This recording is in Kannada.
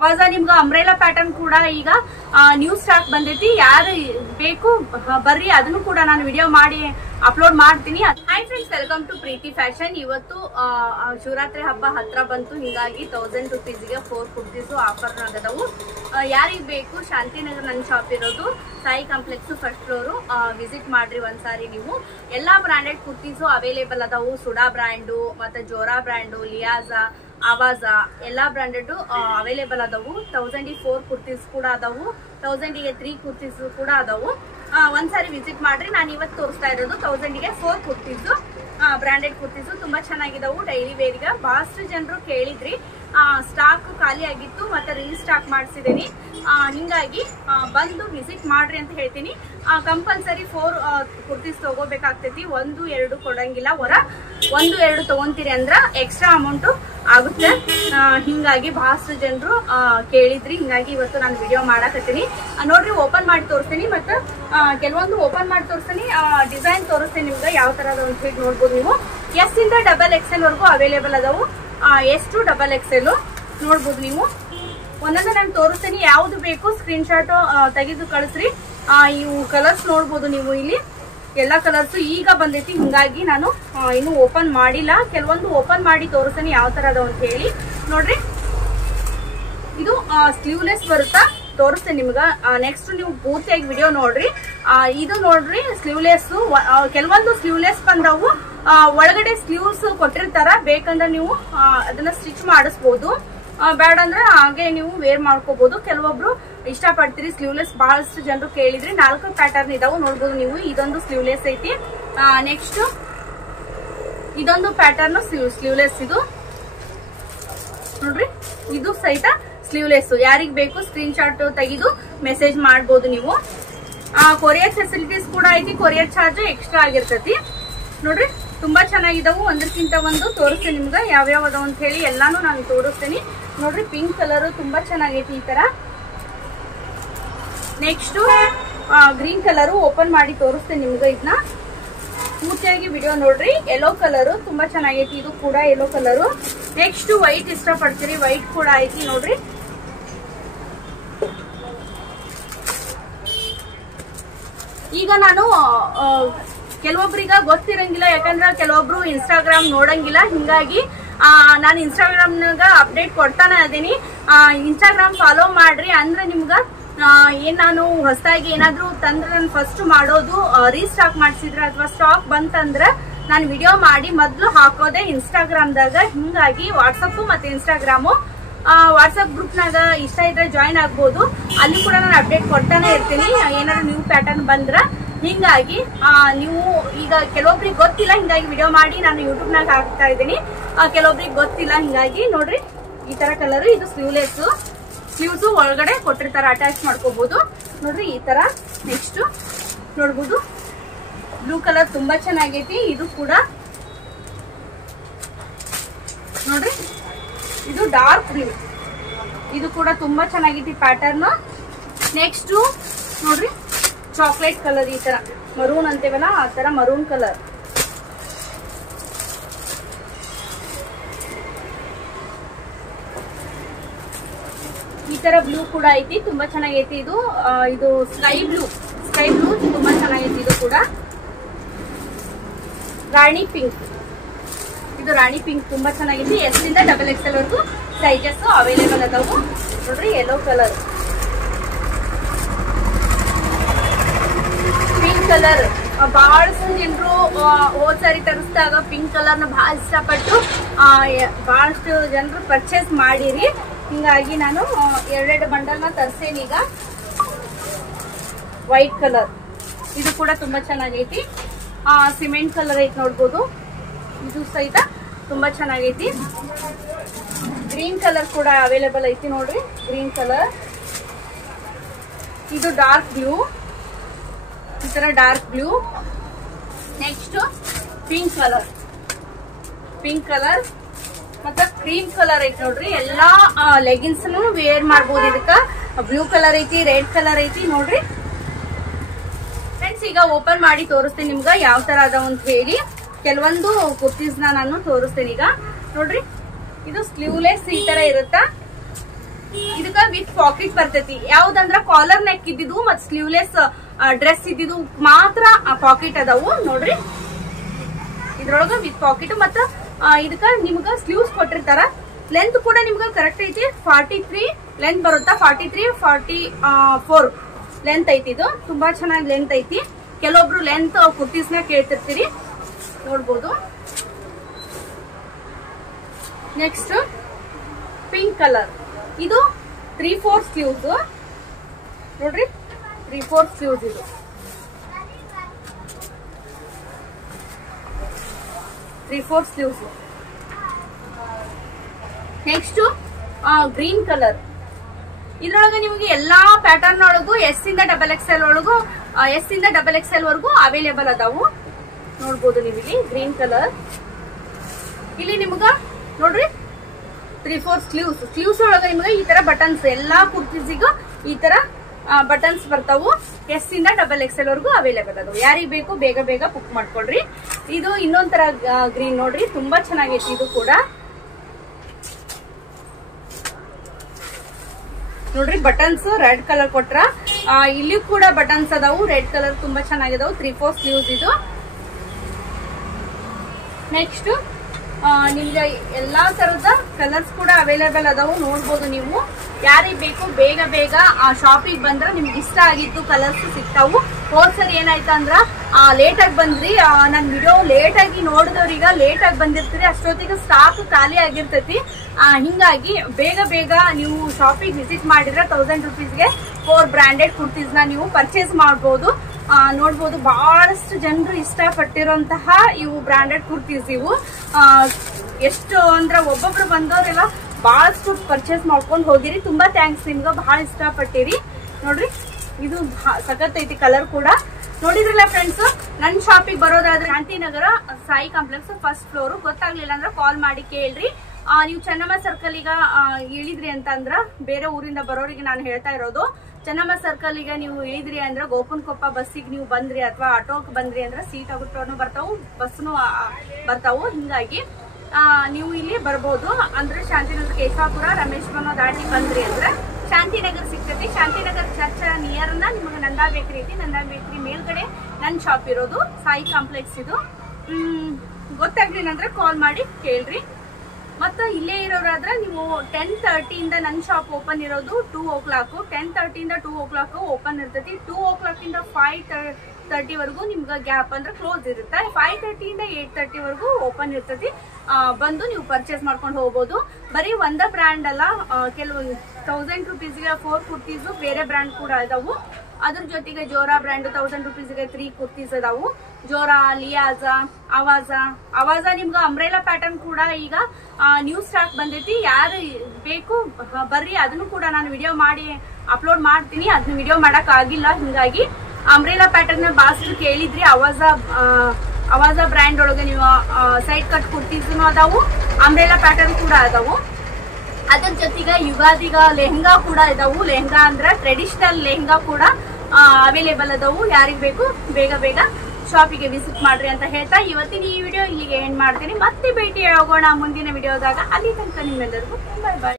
ಅವಾಗ ನಿಮ್ಗೆ ಅಂಬ್ರೆಲಾ ಪ್ಯಾಟರ್ನ್ ಕೂಡ ಈಗ ನ್ಯೂ ಸ್ಟಾಕ್ ಬಂದೈತಿ. ಯಾರು ಬೇಕು ಬರ್ರಿ, ಅದನ್ನು ಕೂಡ ನಾನು ವಿಡಿಯೋ ಮಾಡಿ ಅಪ್ಲೋಡ್ ಮಾಡ್ತೀನಿ. Hi friends, welcome to Preethi fashion. ಇವತ್ತು ಶಿವರಾತ್ರಿ ಹಬ್ಬ ಹತ್ರ ಬಂತು, ಹಿಂಗಾಗಿ 1000 rupeesಗೆ 4 ಕುರ್ತೀಸ್ ಆಫರ್ ಆಗದವು. ಯಾರಿಗ್ ಬೇಕು ಶಾಂತಿನಗರ್ ನನ್ನ ಶಾಪ್ ಇರೋದು, Sai complex first floor. Visit ಮಾಡ್ರಿ ಒಂದ್ಸಾರಿ. ನೀವು ಎಲ್ಲಾ ಬ್ರಾಂಡೆಡ್ ಕುರ್ತೀಸು ಅವೈಲೇಬಲ್ ಅದಾವು. ಸುಡಾ ಬ್ರ್ಯಾಂಡು ಮತ್ತೆ ಜೋರಾ ಬ್ರ್ಯಾಂಡು, ಲಿಯಾಜಾ, ಆವಾಜ ಎಲ್ಲಾ ಬ್ರಾಂಡೆಡ್ ಅವೈಲೇಬಲ್ ಅದಾವು. 1000ಗೆ 4 ಕುರ್ತೀಸ್ ಕೂಡ ಅದಾವು, 1000ಗೆ 3 ಕುರ್ತೀಸ್ ಕೂಡ ಅದಾವು. ಒಂದ್ಸಾರಿ ವಿಸಿಟ್ ಮಾಡ್ರಿ. ನಾನು ಇವತ್ತು ತೋರಿಸ್ತಾ ಇರೋದು 1000ಗೆ 4 ಕುರ್ತೀಸ್, ಬ್ರಾಂಡೆಡ್ ಕುರ್ತೀಸು ತುಂಬಾ ಚೆನ್ನಾಗಿದಾವು. ಡೈಲಿ ವೇರ್ಗ ಬಹಳಷ್ಟು ಜನರು ಕೇಳಿದ್ರಿ, ಸ್ಟಾಕ್ ಖಾಲಿ ಆಗಿತ್ತು, ಮತ್ತೆ ರೀಸ್ಟಾಕ್ ಮಾಡಿಸಿದೀನಿ. ಹಿಂಗಾಗಿ ಬಂದು ವಿಸಿಟ್ ಮಾಡ್ರಿ ಅಂತ ಹೇಳ್ತೀನಿ. ಕಂಪಲ್ಸರಿ 4 ಕುರ್ತೀಸ್ ತಗೋಬೇಕಾಗ್ತೈತಿ. 1, 2 ಕೊಡಂಗಿಲ್ಲ. 1, 2 ತಗೊಂತೀರಿ ಅಂದ್ರ ಎಕ್ಸ್ಟ್ರಾ ಅಮೌಂಟ್ ಆಗುತ್ತೆ. ಹಿಂಗಾಗಿ ಬಹಳಷ್ಟು ಜನರು ಕೇಳಿದ್ರಿ, ಹಿಂಗಾಗಿ ಇವತ್ತು ನಾನು ವಿಡಿಯೋ ಮಾಡಕತ್ತೀನಿ. ನೋಡ್ರಿ, ಓಪನ್ ಮಾಡಿ ತೋರಿಸ್ತೀನಿ, ಮತ್ತೆ ಕೆಲವೊಂದು ಓಪನ್ ಮಾಡಿ ತೋರಿಸ್ತೀನಿ, ಡಿಸೈನ್ ತೋರಿಸ್ತೀನಿ ನಿಮ್ಗೆ ಯಾವ ತರದ ಅಂತ ಹೇಳಿ ನೋಡ್ಬೋದು. ನೀವು ಎಸ್ ಇಂದ XXL ವರೆಗೂ ಅವೈಲೇಬಲ್ ಅದಾವು. S to XXL ನೋಡ್ಬೋದು. ನೀವು ಒಂದೊಂದು ನಾನು ತೋರಿಸ್ತೀನಿ, ಯಾವ್ದು ಬೇಕು ಸ್ಕ್ರೀನ್ ಶಾಟ್ ತೆಗೆದು ಕಳಿಸ್ರಿ. ಇವು ಕಲರ್ಸ್ ನೋಡ್ಬೋದು ನೀವು, ಇಲ್ಲಿ ಎಲ್ಲಾ ಕಲರ್ಸ್ ಈಗ ಬಂದೈತಿ. ಹಿಂಗಾಗಿ ನಾನು ಇನ್ನು ಓಪನ್ ಮಾಡಿಲ್ಲ, ಕೆಲವೊಂದು ಓಪನ್ ಮಾಡಿ ತೋರಿಸ್ತೀನಿ ಯಾವ ತರ ಅದಾವ ಅಂತ ಹೇಳಿ. ನೋಡ್ರಿ, ಇದು ಸ್ಲೀವ್ಲೆಸ್ ಬರುತ್ತಾ ತೋರಿಸ್ತೇನೆ ನಿಮ್ಗ. ನೆಕ್ಸ್ಟ್ ನೀವು ಪೂರ್ತಿಯಾಗಿ ವಿಡಿಯೋ ನೋಡ್ರಿ. ಇದು ನೋಡ್ರಿ ಸ್ಲೀವ್ಲೆಸ್, ಕೆಲವೊಂದು ಸ್ಲೀವ್ಲೆಸ್ ಬಂದವು. ಒಳಗಡೆ ಸ್ಲೀವ್ಸ್ ಕೊಟ್ಟಿರ್ತಾರ, ಬೇಕಂದ್ರೆ ನೀವು ಅದನ್ನ ಸ್ಟಿಚ್ ಮಾಡಿಸ್ಬೋದು, ಬೇಡ ಅಂದ್ರೆ ಹಾಗೆ ನೀವು ವೇರ್ ಮಾಡ್ಕೋಬಹುದು. ಕೆಲವೊಬ್ರು ಇಷ್ಟಪಡ್ತೀರಿ ಸ್ಲೀವ್ಲೆಸ್, ಬಹಳಷ್ಟು ಜನರು ಕೇಳಿದ್ರಿ. 4 ಪ್ಯಾಟರ್ನ್ ಇದಾವು ನೋಡ್ಬೋದು ನೀವು. ಇದೊಂದು ಸ್ಲೀವ್ಲೆಸ್ ಐತಿ. ನೆಕ್ಸ್ಟ್ ಇದೊಂದು ಪ್ಯಾಟರ್ನ್ ಸ್ಲೀವ್ಲೆಸ್, ಇದು ನೋಡ್ರಿ, ಇದು ಸಹಿತ ಸ್ಲೀವ್ಲೆಸ್. ಯಾರಿಗ್ ಬೇಕು ಸ್ಕ್ರೀನ್ ಶಾಟ್ ತೆಗೆದು ಮೆಸೇಜ್ ಮಾಡ್ಬೋದು ನೀವು. ಕೊರಿಯರ್ ಫೆಸಿಲಿಟೀಸ್ ಕೂಡ ಐತಿ, ಕೊರಿಯರ್ ಚಾರ್ಜ್ ಎಕ್ಸ್ಟ್ರಾ ಆಗಿರ್ತೈತಿ. ನೋಡ್ರಿ, ತುಂಬಾ ಚೆನ್ನಾಗಿದಾವು. ಒಂದಕ್ಕಿಂತ ಒಂದು ತೋರಿಸ್ತೀನಿ ನಿಮ್ಗೆ ಯಾವ್ಯಾವ ಅದಾವ ಅಂತ ಹೇಳಿ, ಎಲ್ಲಾನು ನಾನು ತೋರಿಸ್ತೀನಿ. ನೋಡ್ರಿ, ಪಿಂಕ್ ಕಲರ್ ತುಂಬಾ ಚೆನ್ನಾಗೈತಿ ಈ ತರ. ನೆಕ್ಸ್ಟ್ ಗ್ರೀನ್ ಕಲರ್ ಓಪನ್ ಮಾಡಿ ತೋರಿಸ್ತೀನಿ ನಿಮ್ಗೆ. ಇದನ್ನ ಪೂರ್ತಿಯಾಗಿ ವಿಡಿಯೋ ನೋಡ್ರಿ. ಯೆಲ್ಲೋ ಕಲರ್ ತುಂಬಾ ಚೆನ್ನಾಗೈತಿ, ಇದು ಕೂಡ ಯೆಲ್ಲೋ ಕಲರ್. ನೆಕ್ಸ್ಟ್ ವೈಟ್ ಇಷ್ಟಪಡ್ತೀರಿ, ವೈಟ್ ಕೂಡ ಐತಿ ನೋಡ್ರಿ. ಈಗ ನಾನು ಕೆಲವೊಬ್ರಿಗ ಗೊತ್ತಿರಂಗಿಲ್ಲ, ಯಾಕಂದ್ರೆ ಕೆಲವೊಬ್ರು ಇನ್ಸ್ಟಾಗ್ರಾಮ್ ನೋಡಂಗಿಲ್ಲ. ಹಿಂಗಾಗಿ ನಾನು ಇನ್ಸ್ಟಾಗ್ರಾಮ್ನಾಗ ಅಪ್ಡೇಟ್ ಕೊಡ್ತಾನೆ ಅದೀನಿ. ಇನ್ಸ್ಟಾಗ್ರಾಮ್ ಫಾಲೋ ಮಾಡ್ರಿ, ಅಂದ್ರೆ ನಿಮ್ಗ ಏನ್ ನಾನು ಹೊಸದಾಗಿ ಏನಾದ್ರು ತಂದ್ರೆ ನಾನು ಫಸ್ಟ್ ಮಾಡೋದು, ರೀಸ್ಟಾಕ್ ಮಾಡಿಸಿದ್ರೆ ಅಥವಾ ಸ್ಟಾಕ್ ಬಂತಂದ್ರೆ ನಾನು ವಿಡಿಯೋ ಮಾಡಿ ಮೊದ್ಲು ಹಾಕೋದೆ ಇನ್ಸ್ಟಾಗ್ರಾಮ್ದಾಗ. ಹಿಂಗಾಗಿ ವಾಟ್ಸಪ್ ಮತ್ತೆ ಇನ್ಸ್ಟಾಗ್ರಾಮು, ವಾಟ್ಸಪ್ ಗ್ರೂಪ್ನಾಗ ಇಷ್ಟ ಇದ್ರೆ ಜಾಯಿನ್ ಆಗ್ಬೋದು. ಅಲ್ಲಿ ಕೂಡ ನಾನು ಅಪ್ಡೇಟ್ ಕೊಡ್ತಾನೆ ಇರ್ತೀನಿ, ಏನಾದ್ರು ನ್ಯೂ ಪ್ಯಾಟರ್ನ್ ಬಂದ್ರ. ಹಿಂಗಾಗಿ ನೀವು ಈಗ ಕೆಲವೊಬ್ರಿಗೆ ಗೊತ್ತಿಲ್ಲ, ಹಿಂಗಾಗಿ ವಿಡಿಯೋ ಮಾಡಿ ನಾನು ಯೂಟ್ಯೂಬ್ನಾಗ ಹಾಕ್ತಾ ಇದ್ದೀನಿ. ಕೆಲವೊಬ್ರಿಗೆ ಗೊತ್ತಿಲ್ಲ, ಹಿಂಗಾಗಿ ನೋಡ್ರಿ ಈ ತರ ಕಲರ್. ಇದು ಸ್ಲೀವ್ಲೆಸ್, ಸ್ಲೀವ್ಸ್ ಒಳಗಡೆ ಕೊಟ್ಟಿರ್ತಾರ, ಅಟ್ಯಾಚ್ ಮಾಡ್ಕೋಬಹುದು. ನೋಡ್ರಿ ಈ ತರ. ನೆಕ್ಸ್ಟ್ ನೋಡ್ಬೋದು, ಬ್ಲೂ ಕಲರ್ ತುಂಬಾ ಚೆನ್ನಾಗೈತಿ. ಇದು ಕೂಡ ನೋಡ್ರಿ, ಇದು ಡಾರ್ಕ್ ಬ್ಲೂ, ಇದು ಕೂಡ ತುಂಬಾ ಚೆನ್ನಾಗೈತಿ ಪ್ಯಾಟರ್ನ್. ನೆಕ್ಸ್ಟ್ ನೋಡ್ರಿ, ಚಾಕ್ಲೇಟ್ ಕಲರ್, ಈ ತರ ಮರೂನ್ ಅಂತೇವಲ್ಲ ಆ ತರ ಮರೂನ್ ಕಲರ್. ಈ ತರ ಬ್ಲೂ ಕೂಡ ಐತಿ, ತುಂಬಾ ಚೆನ್ನಾಗೈತಿ. ಇದು ಸ್ಕೈ ಬ್ಲೂ ತುಂಬಾ ಚೆನ್ನಾಗೈತಿ. ಇದು ಕೂಡ ರಾಣಿ ಪಿಂಕ್, ಇದು ರಾಣಿ ಪಿಂಕ್ ತುಂಬಾ ಚೆನ್ನಾಗೈತಿ. S ಇಂದ XXL ವರೆಗೂ ಸೈಜಸ್ ಅವೈಲೇಬಲ್ ಅದಾವು. ನೋಡ್ರಿ, ಯೆಲ್ಲೋ ಕಲರ್, ಪಿಂಕ್ ಕಲರ್. ಬಹಳಷ್ಟು ಜನರು ಹೋದ್ ಸಾರಿ ತರಿಸಿದಾಗ ಪಿಂಕ್ ಕಲರ್ ನ ಬಹಳ ಇಷ್ಟಪಟ್ಟು ಬಹಳಷ್ಟು ಜನರು ಪರ್ಚೇಸ್ ಮಾಡಿರಿ. ಹಿಂಗಾಗಿ ನಾನು 2 ಬಂಡಲ್ ನ ತರ್ಸೇನಿ. ಈಗ ವೈಟ್ ಕಲರ್, ಇದು ಕೂಡ ತುಂಬಾ ಚೆನ್ನಾಗೈತಿ. ಸಿಮೆಂಟ್ ಕಲರ್ ಐತಿ ನೋಡ್ಬೋದು, ಇದು ಸಹಿತ ತುಂಬಾ ಚೆನ್ನಾಗೈತಿ. ಗ್ರೀನ್ ಕಲರ್ ಕೂಡ ಅವೈಲೇಬಲ್ ಐತಿ ನೋಡ್ರಿ, ಗ್ರೀನ್ ಕಲರ್. ಇದು ಡಾರ್ಕ್ ಬ್ಲೂ, ಈ ತರ dark blue. Next pink colour ಮತ್ತೆ ಕ್ರೀಮ್ ಕಲರ್ ಐತಿ ನೋಡ್ರಿ. ಎಲ್ಲಾ ಲೆಗಿನ್ಸ್ ವೇರ್ ಮಾಡ್ಬೋದು. ಇದಕ್ಕ ಬ್ಲೂ ಕಲರ್ ಐತಿ, ರೆಡ್ ಕಲರ್ ಐತಿ ನೋಡ್ರಿ. ಫ್ರೆಂಡ್ಸ್, ಈಗ ಓಪನ್ ಮಾಡಿ ತೋರಿಸ್ತೀನಿ ನಿಮ್ಗ ಯಾವ ತರ ಅದಾವ ಅಂತ ಹೇಳಿ. ಕೆಲವೊಂದು ಕುರ್ತೀಸ್ ನಾನು ತೋರಿಸ್ತೇನೆ ಈಗ. ನೋಡ್ರಿ, ಇದು ಸ್ಲೀವ್ಲೆಸ್ ಈ ತರ ಇರುತ್ತಾ. ಇದಕ್ಕೆ ವಿತ್ ಪಾಕೆಟ್ ಬರ್ತೈತಿ. ಯಾವ್ದಂದ್ರ ಕಾಲರ್ ನೆಕ್ ಇದ್ದಿದ್ದು ಮತ್ ಸ್ಲೀವ್ಲೆಸ್ ಡ್ರೆಸ್ ಇದ್ದಿದ್ದು ಮಾತ್ರ ಪಾಕೆಟ್ ಅದಾವು ನೋಡ್ರಿ. ಇದ್ರೊಳಗ ವಿತ್ ಪಾಕೆಟ್ ಮತ್ತ ಇದಕ್ಕ ನಿಮ್ಗ ಸ್ಲೀವ್ಸ್ ಕೊಟ್ಟಿರ್ತಾರ. ಲೆಂತ್ ಕೂಡ ನಿಮ್ಗ ಕರೆಕ್ಟ್ ಐತಿ. 43 ಲೆಂತ್ ಬರುತ್ತಾ. 43 44 ಲೆಂತ್ ಐತಿ. ಇದು ತುಂಬಾ ಚೆನ್ನಾಗಿ ಲೆಂತ್ ಐತಿ. ಕೆಲವೊಬ್ರು ಲೆಂತ್ ಕುರ್ತೀಸ್ ನ ಕೇಳ್ತಿರ್ತೀರಿ, ನೋಡ್ಬೋದು. Next pink colour. ಇದು 3/4 ಸ್ಲೀವ್ಸ್ ನೋಡ್ರಿ. 3/4 ಸ್ಲೀವ್ಸ್ ಇದು. Next green colour. ಇದ್ರೊಳಗೆ ನಿಮಗೆ ಎಲ್ಲಾ ಪ್ಯಾಟರ್ನ್ ಒಳಗು ಎಸ್ ಇಂದ XXL ಒಳಗು ಎಸ್ ಇಂದ XXL ವರೆಗೂ ಅವೈಲೇಬಲ್ ಅದಾವು, ನೋಡ್ಬೋದು ನೀವು ಇಲ್ಲಿ. Green colour. ಇಲ್ಲಿ ನಿಮ್ಗ ನೋಡ್ರಿ 3/4 ಸ್ಲೀವ್ಸ್ ಒಳಗೆ ನಿಮ್ಗೆ ಈ ತರ ಬಟನ್ಸ್ ಎಲ್ಲಾ ಕುರ್ತೀಸಿಗೂ ಈ ತರ ಬಟನ್ಸ್ ಬರ್ತಾವು. ಎಸ್ ಇಂದ XXL ವರೆಗೂ ಅವೈಲೇಬಲ್ ಅದಾವು. ಯಾರಿಗ್ ಬೇಕು ಬೇಗ ಬೇಗ ಬುಕ್ ಮಾಡ್ಕೊಳ್ರಿ. ಇದು ಇನ್ನೊಂದ್ ತರ ಗ್ರೀನ್ ನೋಡ್ರಿ, ತುಂಬಾ ಚೆನ್ನಾಗೈತಿ. ಇದು ಕೂಡ ನೋಡ್ರಿ ಬಟನ್ಸ್ ರೆಡ್ ಕಲರ್ ಕೊಟ್ರ. ಇಲ್ಲಿ ಕೂಡ ಬಟನ್ಸ್ ಅದಾವು ರೆಡ್ ಕಲರ್, ತುಂಬಾ ಚೆನ್ನಾಗಿದಾವು. 3/4 ಸ್ಲೀವ್ಸ್ ಇದು. ನೆಕ್ಸ್ಟ್ ನಿಮ್ಗೆ ಎಲ್ಲಾ ತರದ ಕಲರ್ಸ್ ಕೂಡ ಅವೈಲೇಬಲ್ ಅದಾವು, ನೋಡ್ಬೋದು ನೀವು. ಯಾರಿಗ್ ಬೇಕು ಬೇಗ ಬೇಗ ಶಾಪಿಗೆ ಬಂದ್ರ ನಿಮ್ಗೆ ಇಷ್ಟ ಆಗಿದ್ದು ಕಲರ್ಸ್ ಸಿಗ್ತಾವು. ಹೋದ್ಸರಿ ಏನಾಯ್ತ ಅಂದ್ರ ಲೇಟ್ ಆಗಿ ಬಂದ್ರಿ, ನನ್ ವಿಡಿಯೋ ಲೇಟ್ ಆಗಿ ನೋಡಿದವ್ರೀಗ ಲೇಟ್ ಆಗಿ ಬಂದಿರ್ತೀರಿ, ಅಷ್ಟೊತ್ತಿಗೆ ಸ್ಟಾಕ್ ಖಾಲಿ ಆಗಿರ್ತೈತಿ. ಹಿಂಗಾಗಿ ಬೇಗ ಬೇಗ ನೀವು ಶಾಪಿಗೆ ವಿಸಿಟ್ ಮಾಡಿದ್ರೆ 1000 ರೂಪೀಸ್ಗೆ 4 ಬ್ರಾಂಡೆಡ್ ಕುರ್ತೀಸ್ ನ ನೀವು ಪರ್ಚೇಸ್ ಮಾಡಬಹುದು. ನೋಡ್ಬೋದು ಬಹಳಷ್ಟು ಜನರು ಇಷ್ಟಪಟ್ಟಿರುವಂತಹ ಇವು ಬ್ರಾಂಡೆಡ್ ಕುರ್ತೀಸ್. ಇವು ಎಷ್ಟು ಅಂದ್ರೆ ಒಬ್ಬೊಬ್ರು ಬಂದವರೆಲ್ಲ ಬಹಳಷ್ಟು ಪರ್ಚೇಸ್ ಮಾಡ್ಕೊಂಡು ಹೋಗಿರಿ. ತುಂಬಾ ಥ್ಯಾಂಕ್ಸ್, ನಿಮ್ಗ ಬಹಳ ಇಷ್ಟಪಟ್ಟಿರಿ. ನೋಡ್ರಿ ಇದು ಸಖತ್ ಐತಿ ಕಲರ್ ಕೂಡ. ನೋಡಿದ್ರಲ್ಲ ಫ್ರೆಂಡ್ಸ್, ನನ್ ಶಾಪಿಗೆ ಬರೋದಾದ್ರೆ Shantinagar Sai complex 1st floor. ಗೊತ್ತಾಗ್ಲಿಲ್ಲ ಅಂದ್ರೆ ಕಾಲ್ ಮಾಡಿ ಕೇಳ್ರಿ. ನೀವು ಚೆನ್ನಮ್ಮ ಸರ್ಕಲ್ ಈಗ ಇಳಿದ್ರಿ ಅಂತಂದ್ರ ಬೇರೆ ಊರಿಂದ ಬರೋರಿಗೆ ನಾನು ಹೇಳ್ತಾ ಇರೋದು, ಚೆನ್ನಮ್ಮ ಸರ್ಕಲ್ ಈಗ ನೀವು ಇಳಿದ್ರಿ ಅಂದ್ರ ಗೋಪನ್ಕೊಪ್ಪ ಬಸ್ಸಿಗೆ ನೀವು ಬಂದ್ರಿ ಅಥವಾ ಆಟೋಕ್ ಬಂದ್ರಿ ಅಂದ್ರ ಸೀಟ್ ಆಗುತ್ತೂ ಬರ್ತಾವು, ಬಸ್ನು ಬರ್ತಾವು. ಹಿಂಗಾಗಿ ನೀವು ಇಲ್ಲಿ ಬರ್ಬೋದು. ಅಂದ್ರೆ ಶಾಂತಿನಗರ ಕೇಶವಾಪುರ ರಮೇಶ್ವರನ ದಾಟಿ ಬಂದ್ರಿ ಅಂದ್ರ ಶಾಂತಿನಗರ್ ಸಿಗ್ತೈತಿ. ಶಾಂತಿನಗರ್ ಚರ್ಚ್ ನಿಯರ್ ನಿಮಗೆ ನಂದಾ ಬೇಕ್ರಿ ಐತಿ. ನಂದಾ ಬೇಕ್ರಿ ಮೇಲ್ಗಡೆ ನನ್ ಶಾಪ್ ಇರೋದು, ಸಾಯಿ ಕಾಂಪ್ಲೆಕ್ಸ್ ಇದು. ಗೊತ್ತಾಗ್ಲಿಲ್ಲ ಅಂದ್ರೆ ಕಾಲ್ ಮಾಡಿ ಕೇಳ್ರಿ. ಮತ್ತ ಇಲ್ಲೇ ಇರೋರಾದ್ರೆ ನೀವು 10:30 ಇಂದ ನನ್ ಶಾಪ್ ಓಪನ್ ಇರೋದು 2 o'clock. 10:30 ಇಂದ 2 o'clock ಓಪನ್ ಇರ್ತೈತಿ. 2 o'clock ಇಂದ 5:30 ವರೆಗೂ ನಿಮ್ಗೆ ಗ್ಯಾಪ್ ಅಂದ್ರೆ ಕ್ಲೋಸ್ ಇರುತ್ತೆ. 5:30 ಇಂದ 8:30 ವರೆಗೂ ಓಪನ್ ಇರ್ತೈತಿ. ಬಂದು ನೀವು ಪರ್ಚೇಸ್ ಮಾಡ್ಕೊಂಡು ಹೋಗ್ಬೋದು. ಬರೀ ಒಂದ ಬ್ರ್ಯಾಂಡ್ ಅಲ್ಲ, ಕೆಲವು 1000 ರೂಪೀಸ್ಗೆ 4 ಕುರ್ತೀಸ್ ಬೇರೆ ಬ್ರ್ಯಾಂಡ್ ಕೂಡ ಇದಾವು. ಅದ್ರ ಜೊತೆಗೆ ಜೋರಾ ಬ್ರ್ಯಾಂಡ್ 1000 ರೂಪೀಸ್ಗೆ 3 ಕುರ್ತೀಸ್ ಅದಾವು. ಜೋರಾ, ಲಿಯಾಜಾ, ಅವಾಜಾ ನಿಮ್ಗೆ ಅಂಬ್ರೆಲಾ ಪ್ಯಾಟರ್ನ್ ಕೂಡ ಈಗ ನ್ಯೂ ಸ್ಟಾಕ್ ಬಂದೈತಿ. ಯಾರು ಬೇಕು ಬರ್ರಿ, ಅದನ್ನು ಕೂಡ ನಾನು ವಿಡಿಯೋ ಮಾಡಿ ಅಪ್ಲೋಡ್ ಮಾಡ್ತೀನಿ. ಅದನ್ನ ವಿಡಿಯೋ ಮಾಡಕ್ ಆಗಿಲ್ಲ, ಹಿಂಗಾಗಿ ಅಂಬ್ರೆಲಾ ಪ್ಯಾಟರ್ನ್ ಬಾಳಷ್ಟು ಕೇಳಿದ್ರಿ. ಅವಾಜಾ ಬ್ರ್ಯಾಂಡ್ ಒಳಗೆ ನೀವು ಸೈಡ್ ಕಟ್ ಕುರ್ತೀಸ್ ಅದಾವು, ಅಂಬ್ರೆಲಾ ಪ್ಯಾಟರ್ನ್ ಕೂಡ ಅದಾವು. ಅದ್ರ ಜೊತೆಗೆ ಯುಗಾದಿಗ ಲೆಹಂಗಾ ಕೂಡ ಇದಾವು. ಲೆಹಂಗಾ ಅಂದ್ರೆ ಟ್ರೆಡಿಷನಲ್ ಲೆಹಂಗಾ ಕೂಡ ಅವೈಲೇಬಲ್ ಅದಾವು. ಯಾರಿಗ್ ಬೇಕು ಬೇಗ ಬೇಗ ಶಾಪಿಗೆ ವಿಸಿಟ್ ಮಾಡ್ರಿ ಅಂತ ಹೇಳ್ತಾ ಇವತ್ತಿನ ಈ ವಿಡಿಯೋ ಇಲ್ಲಿಗೆ ಎಂಡ್ ಮಾಡ್ತೀನಿ. ಮತ್ತೆ ಭೇಟಿ ಆಗೋಣ ಮುಂದಿನ ವಿಡಿಯೋದಾಗ. ಅಲ್ಲಿ ತನಕ ನಿಮ್ಮೆಲ್ಲರಿಗೂ ಬಾಯ್ ಬಾಯ್.